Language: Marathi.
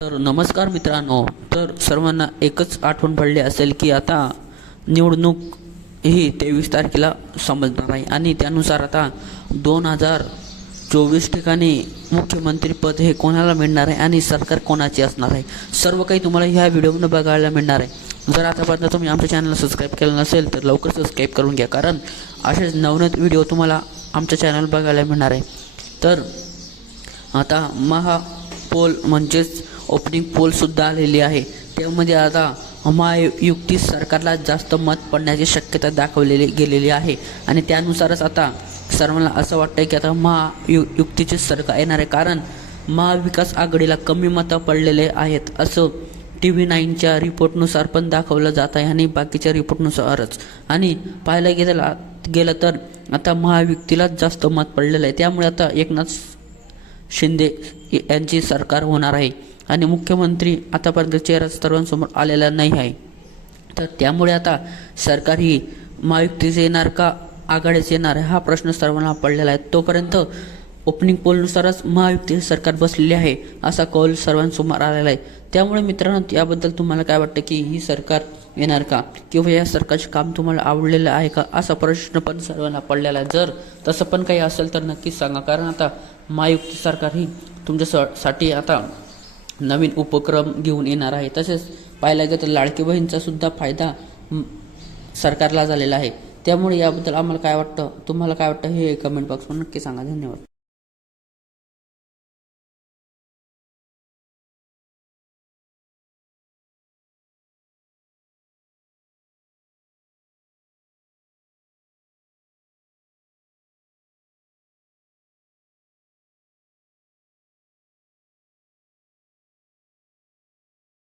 तर नमस्कार मित्रांनो तर सर्वांना एकच आठवण पडली असेल की आता निवडणूक ही तेवीस तारखेला समजणार आहे आणि त्यानुसार आता दोन हजार चोवीस ठिकाणी मुख्यमंत्रीपद हे कोणाला मिळणार आहे आणि सरकार कोणाचे असणार आहे? सर्व काही तुम्हाला ह्या व्हिडिओमध्ये बघायला मिळणार आहे. जर आतापर्यंत तुम्ही आमच्या चॅनलला सबस्क्राईब केलं नसेल तर लवकर सबस्क्राईब करून घ्या कारण असेच नवनवीन व्हिडिओ तुम्हाला आमच्या चॅनल बघायला मिळणार आहे. तर आता महापोल म्हणजेच ओपनिंग पोलसुद्धा आलेली आहे. त्यामध्ये आता महायुक्ती सरकारला जास्त मत पडण्याची शक्यता दाखवलेली गेलेली आहे. आणि त्यानुसारच आता सर्वांना असं वाटतं की आता महायु युक्तीचे सरकार येणार आहे. कारण महाविकास आघाडीला कमी मतं पडलेले आहेत असं टी व्ही नाईनच्या रिपोर्टनुसार पण दाखवलं जात आहे आणि बाकीच्या रिपोर्टनुसारच. आणि पाहायला गेलं गेलं तर आता महायुक्तीलाच जास्त मत पडलेलं आहे. त्यामुळे आता एकनाथ शिंदे यांची सरकार होणार आहे. आणि मुख्यमंत्री आतापर्यंत चेहरा सर्वांसमोर आलेला नाही आहे. तर त्यामुळे आता सरकार ही महायुक्तीचे येणार का आघाडीच येणार आहे हा प्रश्न सर्वांना पडलेला आहे. तोपर्यंत ओपनिंग पोलनुसारच महायुक्ती सरकार बसलेले आहे असा कौल सर्वांसमोर आलेला आहे. त्यामुळे मित्रांनो याबद्दल तुम्हाला काय वाटतं की ही सरकार येणार का? किंवा या सरकारचे काम तुम्हाला आवडलेलं आहे का? असा प्रश्न पण सर्वांना पडलेला आहे. जर तसं पण काही असेल तर नक्कीच सांगा. कारण आता महायुक्ती सरकार ही तुमच्यासाठी आता नवीन उपक्रम घेऊन येणार आहे. तसेच पाहायला गेलं तर लाडकी बहीणचा सुद्धा फायदा सरकारला झालेला आहे. त्यामुळे याबद्दल आम्हाला काय वाटतं? तुम्हाला काय वाटतं हे कमेंट बॉक्समध्ये नक्की सांगा. धन्यवाद.